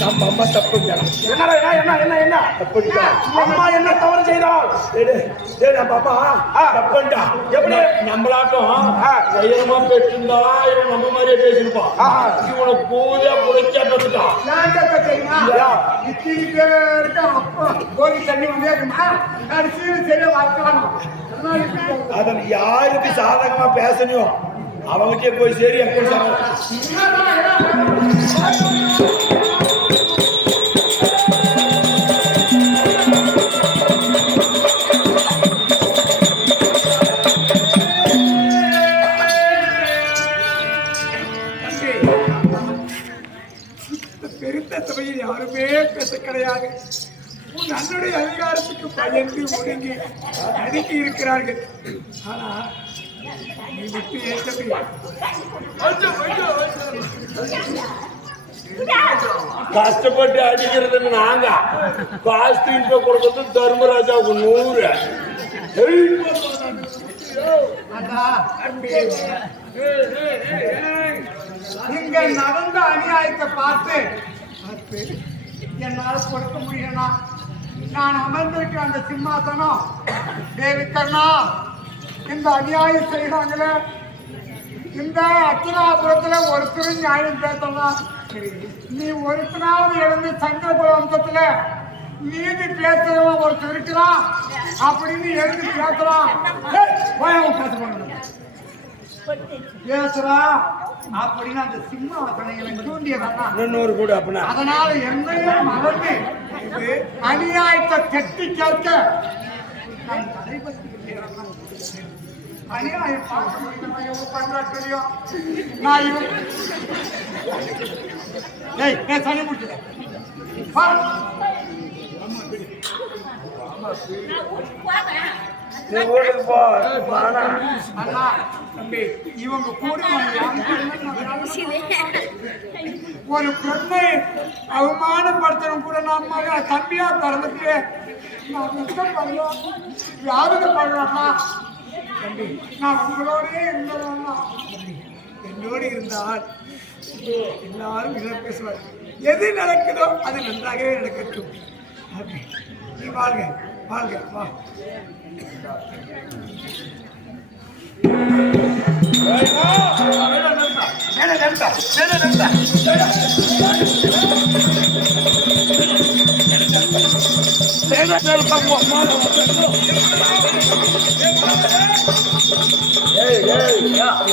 நம்ம அம்மா தப்புங்க. என்னடா, என்ன, என்ன, என்ன? தப்புங்க. அம்மா என்ன தவறு செய்தால்? நம்ம அம்மா, தப்புண்டா. எப்படி? நம்மளாட்டம். தைரியமா பெற்றிருந்தா இவன் நம்ம மாதிரியே பேசிருப்பான். இவனை பூஜா புழைச்சா ஐயா. இத்தனை பேருக்கு கோரி தண்ணி வந்தே இருக்குமா சரியா. அவன் யாருக்கு சாதகமா பேசணும் அவனுக்கே போய் சரி எப்படி சாதகம் பயந்து ஒடுங்கி அடுக்கி இருக்கிறார்கள். ஆனா நீ விட்டு ஏற்கனவே கஷ்டப்பட்டு அடிக்கிறது நாங்க. காஸ்டியூம் கொடுக்கறது தர்மராஜாவுக்கு நூறு. இங்க நடந்த அநியாயத்தை பார்த்து என்னால பொறுக்க முடியலனா நான் அமர்ந்திருக்கிற அந்த சிம்மாசனம் தேவி கண்ணா இந்த அநியாயம் செய்கிறாங்களே இந்த அச்சனாபுரத்துல ஒருத்தரும் நியாயம் பேசலாம் நீ ஒருத்தனாவது எழுந்து சங்கரபுர வம்சத்துல நீதி பேசுறவன் ஒருத்தர் இருக்கிறான். அப்படின்னு எழுந்து பேசலாம். போய் பேச போறான். பேசுறா. அப்படின்னு அந்த சிம்மாசனம் எனக்கு தூண்டியதா இன்னொரு கூட அப்படின்னா. அதனால என்னையும் மறந்து அநியாயத்தை கட்டி கேட்க நான். அநியாயம் பண்றா தெரியும்? நான் இவன். ஏய். வா. நீ வீட்டுக்கு போ வாடா. அண்ணா, தம்பி, இவங்க கூட நான் ஒரு பெண்ணை அவமானப்படுத்தணும் கூட நான் மகன் தம்பியா பிறந்துட்டு. நான் கஷ்டப்படுறோம். வியாபகப்படுறோம்னா தம்பி நான் உங்களோடயே இருந்தவன்னா என்னோடு இருந்தால் எல்லாரும் இதை பேசுவார். எது நடக்குதோ அது நன்றாகவே நடக்கட்டும். தம்பி, நீ வாழ்க. வாழ்க வா. மேலே நிறுத்தா, மேலே நிறுத்தா. மேலே மேலே ஏய், ஏய்,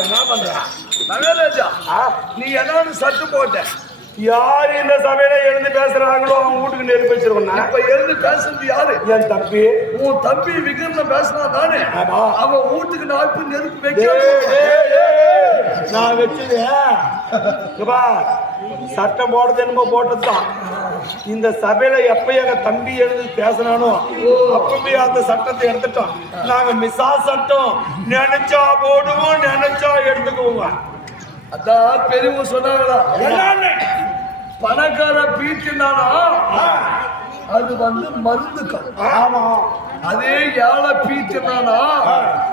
என்ன பண்ற? மகாராஜா, நீ என்னன்னு சட்டு போட்ட. யார் இந்த சபையில எழுந்து பேசுறாங்களோ அவங்க வீட்டுக்கு நெருப்பு வச்சிருக்கோம் இப்ப எழுந்து பேசுறது யாரு? என் தம்பி. உன் தம்பி விக்ரம பேசினா தானே. அவன் வீட்டுக்கு நாய்ப்பு நெருப்பு வைக்க நான் வச்சது. இங்க பார், சட்டம் போடுறது என்னமோ போட்டதுதான். இந்த சபையில எப்ப எங்க தம்பி எழுந்து பேசினானோ அப்பவே அந்த சட்டத்தை எடுத்துட்டோம். நாங்க மிசா சட்டம். நினைச்சா போடுவோம் நினைச்சா எடுத்துக்குவோங்க அதான் பெரியவங்க சொன்னாங்களா? பணக்கார பீச்சுனானா அது வந்து மருந்துக்கம் ஆமா. அதே ஏழை பீச்சுனானா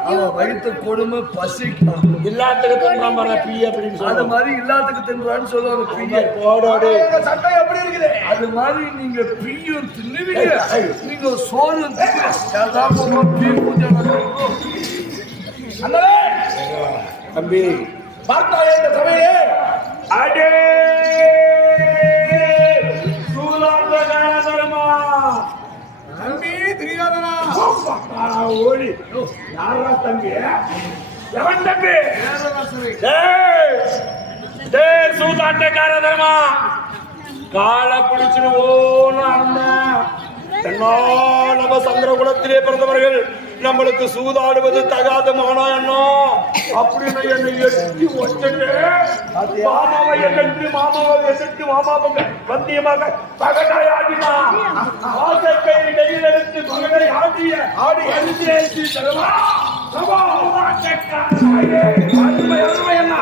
அவன் வயிற்று கொடுமை பசிக்கும் எல்லாத்துக்கும் தின்றான் பாரு, பீ அப்படின்னு அது சொல்லுவாங்க. மாதிரி எல்லாத்துக்கு தின்றான்னு சொல்லுவாங்க பீய. போடாடு. சட்டம் எப்படி இருக்குது? அது மாதிரி நீங்க பீயும் தின்னுவீங்க. நீங்க சோறும் தின்னுவீங்க. பீ பூஜை தம்பி. பார்த்தாயா இந்த சபையே அடே! ஓடி. யாரா தம்பி? எவன் தம்பி? டேய்! சூதாட்டக்காரதர்மா! காலை பிடிச்சுன்னு ஓன்னு அண்ணா. தென்னாலம சந்திர குலத்திலே பிறந்தவர்கள். நம்மளுக்கு சூதாடுவது தகாத மானா என்ன? அப்படின்னு என்னை எட்டி வச்சுட்டு மாமாவை எதிர்த்து மாமாவை எதிர்த்து மாமா பங்க பந்தியமாக பகடை ஆடினா வாசக்கை நெய்யில் எடுத்து பகடை ஆடிய ஆடி அரிசி தருவா சபா அருமை அருமை என்ன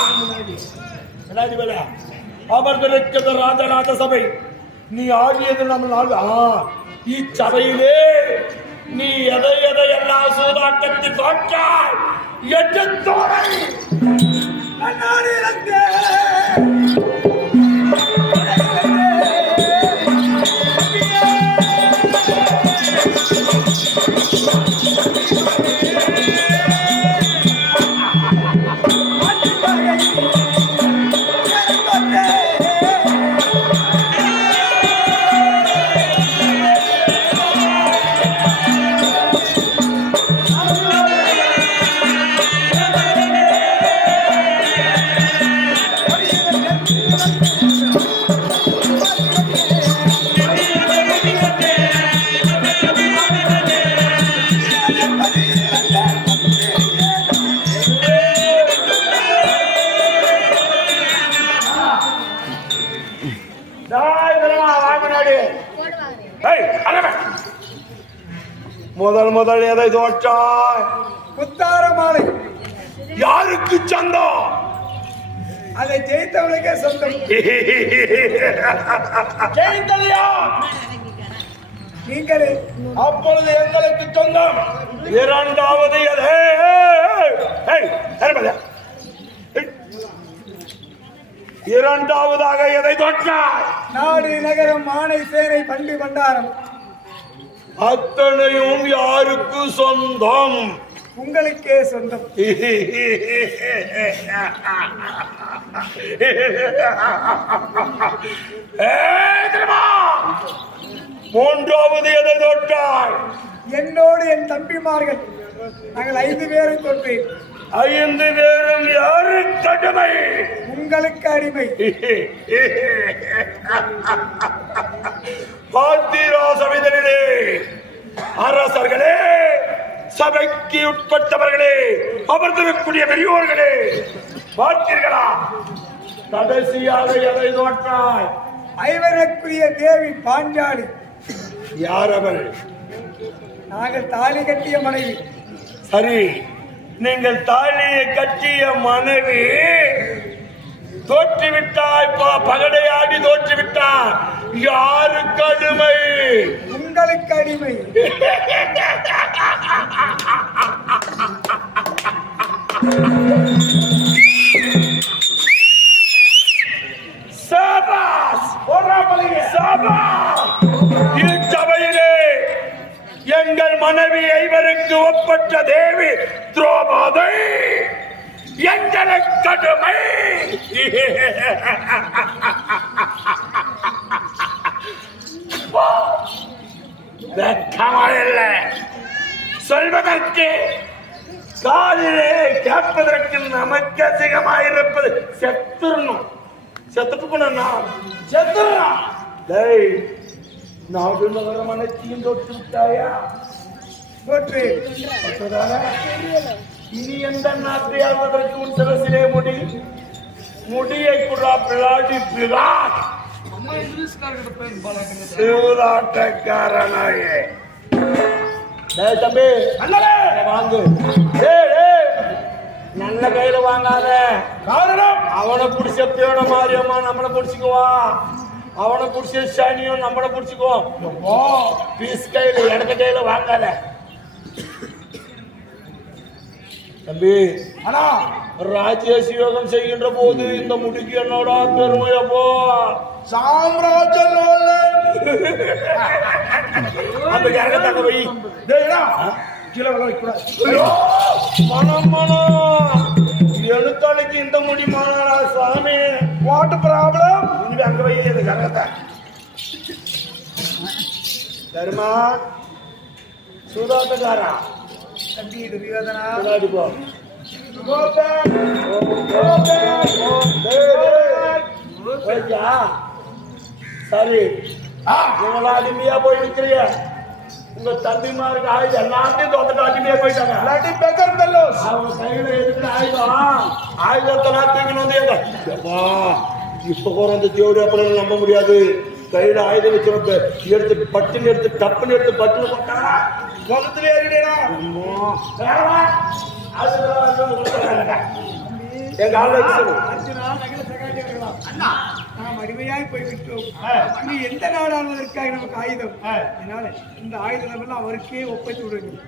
விளையாடி அமர்ந்திருக்கிறது ராஜராஜ சபை. நீ ஆடியது நம்ம நாள் ஆ இச்சபையிலே நீ எதை எதை எல்லாம் சூதாட்டத்தில் தோற்றாய் எட்டத்தோரை முதல் முதல் எதை தோற்றாய் புத்தார மாலை யாருக்கு சொந்தம்? அதை ஜெயித்தவனுக்கே சொந்தம். ஜெயித்தலையா? நீங்களே அப்பொழுது எங்களுக்கு சொந்தம். இரண்டாவது. இரண்டாவதாக எதை தொட்டார் நாடு நகரம் ஆணை சேனை பண்டி பண்டாரம். அத்தனையும் யாருக்கு சொந்தம்? உங்களுக்கே சொந்தம்! மூன்றாவது எதை தொட்டார் என்னோடு என் தம்பிமார்கள் நாங்கள் ஐந்து பேரும் தோற்றேன் ஐந்து பேரும் யாரு கடமை உங்களுக்கு அடிமை. பார்த்தீரா சபைதனிலே அரசர்களே சபைக்கு உட்பட்டவர்களே அமர்ந்திருக்கக்கூடிய பெரியோர்களே பார்த்தீர்களா? கடைசியாக எதை தோற்றாய் ஐவருக்குரிய தேவி பாஞ்சாலி. யார் அவள்? நாங்கள் தாலி கட்டிய மனைவி. சரி நீங்கள் தாலியை கட்டிய மனைவி. தோற்றுவிட்டாய் பகடையாடி தோற்றுவிட்டாய் யாருக்கு அடிமை? உங்களுக்கு அடிமை. எங்கள் மனைவி ஐவருக்கு ஒப்பற்ற தேவி திரௌபதி. எங்களுக்கு கடுமை வெட்கமில்லை சொல்வதற்கு காலிலே கேட்பதற்கு நமக்கு அதிகமாயிருப்பது செத்துறணும். செத்துட்டு போனா செத்துறா டேய் நாடு நகரம் அனைத்தையும் தொட்டு விட்டாயா? தோற்று. மற்றதாக, இனி எந்த நாட்டை ஆள்வதற்கு உன் சிரசிலே முடி? முடியை குடா பிளாடி பிளா சூதாட்டக்காரனாயே டேய் தம்பி. வாங்கு. நல்ல கையில வாங்காத. காரணம்? அவனை பிடிச்ச பேட மாரியம்மா நம்மளை பிடிச்சிக்குவான் அவனை பிடிச்ச சனியும் நம்மளை பிடிச்சிக்குவோம் பீஸ் கையில இடத்த கையில வாங்காத. தம்பி அண்ணா! ராஜேஷ் யோகம் செய்கின்ற போது இந்த முடிக்கு என்னோட பெருமையப்போ கீழே விழ கூடாது ஐயோ, மனம் மனம். எழுத்தாளுக்கு இந்த முடி மாநாடா சாமி? வாட் ப்ராப்ளம் இங்க அங்க வை இந்த கரகத்தை. தருமா? சூதாட்டக்காரா தம்பி துரியோதனா முன்னாடி போ. போய்ச்சா? சரி. இவங்கள அடிமையா போய் நிக்கிறிய உங்க தம்பிமாருக்கு ஆயுதம் எல்லாத்தையும் தோத்துட்டு அடிமையா போயிட்டாங்க. Bloody beggar fellows. அவங்க கையில இருக்கிற ஆயுதம் ஆயுதத்தெல்லாம் தூக்கின்னு வந்து எங்க இப்ப கூட அந்த தேவடி நம்ப முடியாது. கையில ஆயுதம் வச்சிருந்த எடுத்து பட்டுன்னு எடுத்து டப்புன்னு எடுத்து பட்டுன்னு போட்டாங்க. முகத்துல ஏறிடா. எங்க ஆள் வச்சு அர்ஜுனா. நாம் அடிமையாய் போய்விட்டோம் நீ எந்த நாடானதற்காக நமக்கு ஆயுதம் அதனால இந்த ஆயுதம் எல்லாம் அவருக்கே ஒப்பைத்து விடுங்க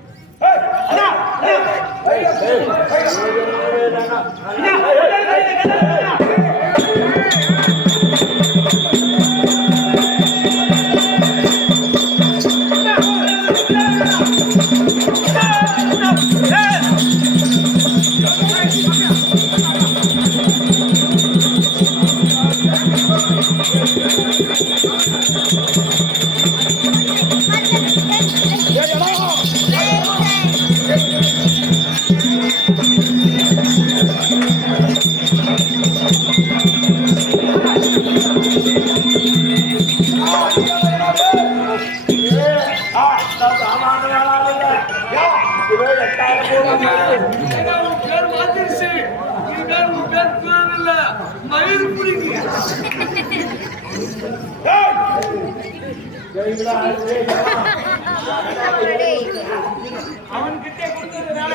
அவன் கிட்டே கொடுத்ததுனால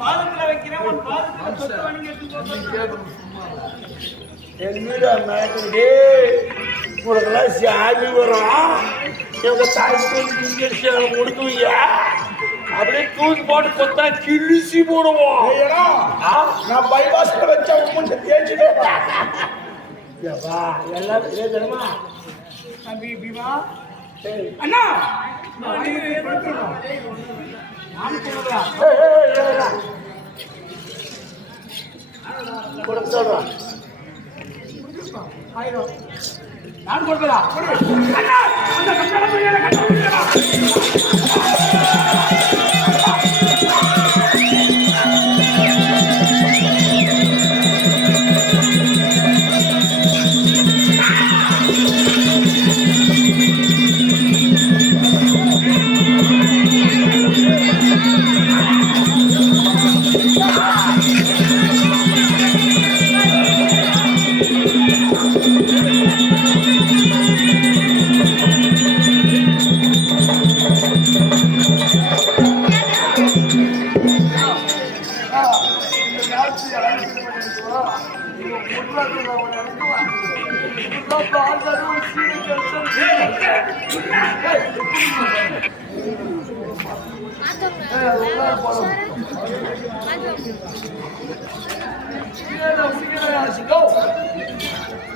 பாதத்துல வைக்கிறேன் உன் பாதத்துல சொத்து உனக்கெல்லாம் சாமி வரும் இவங்க தாய்க்கு இன்ஜெக்ஷன் கொடுக்குவீங்க அப்படியே தூக்கி போட்டு கொத்தா கிழிச்சி போடுவோம் நான் பைபாஸ் வச்சா வச்ச உம்முன்னு எல்லாம் தெரியுமா தம்பி பீமா அண்ணா நான் ஆயுதத்தை கொடுக்க சொல்றேன் ஆயுதம் நான் கொடுக்கலாம்.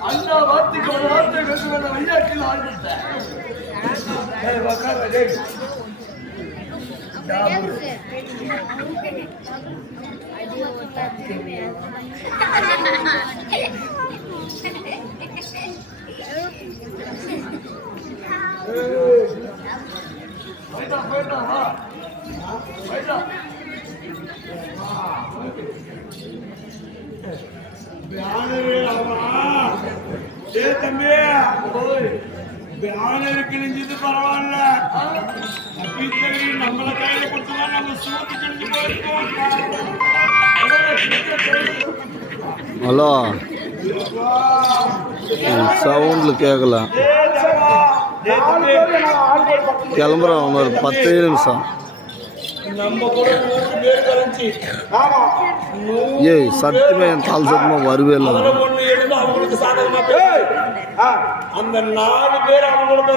அந்த வார்த்தைக்கு ஒரு வார்த்தை பேசுகிற ஐயாட்டில் ஆரம்பித்தேன் ஏய், உக்கார்றா, டேய். போயிட்டா, போயிட்டா, வா. போயிட்டா. ஏ தம்பி பேனருக்கு கிழிஞ்சது பரவாயில்ல அப்படி சரி நம்மள கையில கொடுத்தா நம்ம சூத்து கிழிஞ்சு போயிருக்கோம் ஹலோ சவுண்ட்ல கேட்கல நாலு பேரு கிளம்புறோம் ஒரு பத்து நிமிஷம். ஏய் சத்தியமே என் தால் சத்தியமா வருவே இல்லை. அந்த நாலு பேர் அவங்களோட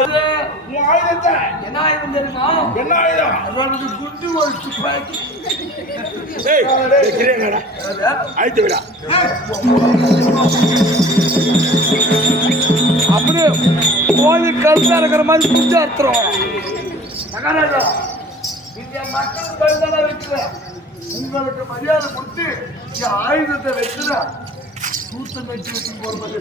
என்ன ஆயுதம் தெரியுமா என்ன ஆயுதம் ரெண்டு குண்டு ஒரு துப்பாக்கி விடா அப்படியே கோழி கழுத்தா இருக்கிற மாதிரி குஞ்சு அறுத்துறோம் இந்த மக்கள் கழுத்தால வைக்கல உங்களுக்கு மரியாதை கொடுத்து ஆயுதத்தை வைக்கிற சூத்தம் வச்சு வச்சு போடுறது.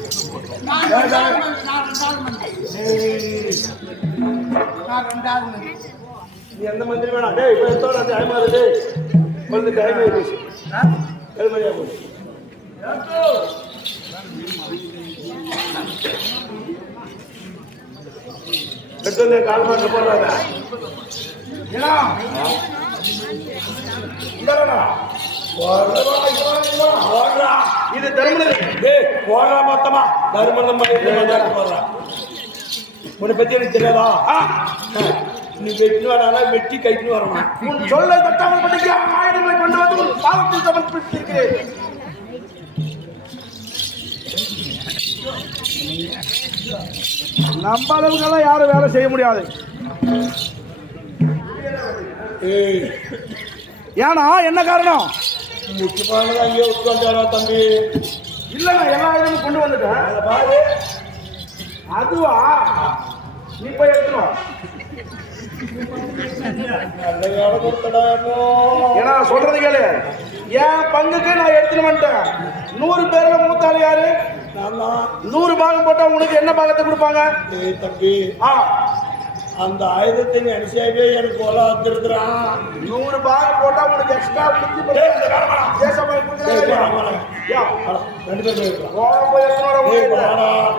நீ எந்த மந்திரி வேணாம். டேய் இப்ப எத்தோட ஐமாறு டேய். வந்து டைம் ஆயிடுச்சு ஏழு எடுத்து கால் மாட்டு போடுறாங்க இது தர்மநிலை டேய், மொத்தமா. தருமபுரம் மாதிரி உன்னை பத்தி எனக்கு தெரியாதா? ஆ, நீ வெட்டி வரானா வெட்டி கைட்டு வரணும் உன் சொல்லை தட்டாமல் படிக்க ஆயுதங்களை கொண்டு வந்து உன் பாவத்தில் சமர்ப்பித்திருக்கிறேன். நம்ம அளவுக்கெல்லாம் யாரும் வேலை செய்ய முடியாது. ஏய். ஏன்னா என்ன காரணம்? முக்கியமானது அங்கேயே உட்காந்துடா தம்பி? இல்லைங்க எல்லா ஆயுதமும் கொண்டு வந்துட்டேன். பாரு. அதுவா? நீ போய். ஏன்னா சொல்றது கேளு. என் பங்குக்கு நான் எடுத்துட்டு வந்துட்டேன். நூறு பேர்ல மூத்தாள் யாரு. நூறு பாகம் போட்டா உனக்கு என்ன பாகத்தை கொடுப்பாங்க? தம்பி. ஆ. அந்த ஆயுதத்தை நினைச்சாவே எனக்கு கொலை வந்துருக்குறான் நூறு பாகம் போட்டா உனக்கு எக்ஸ்ட்ரா ரெண்டு பேரும் போயிருக்கலாம்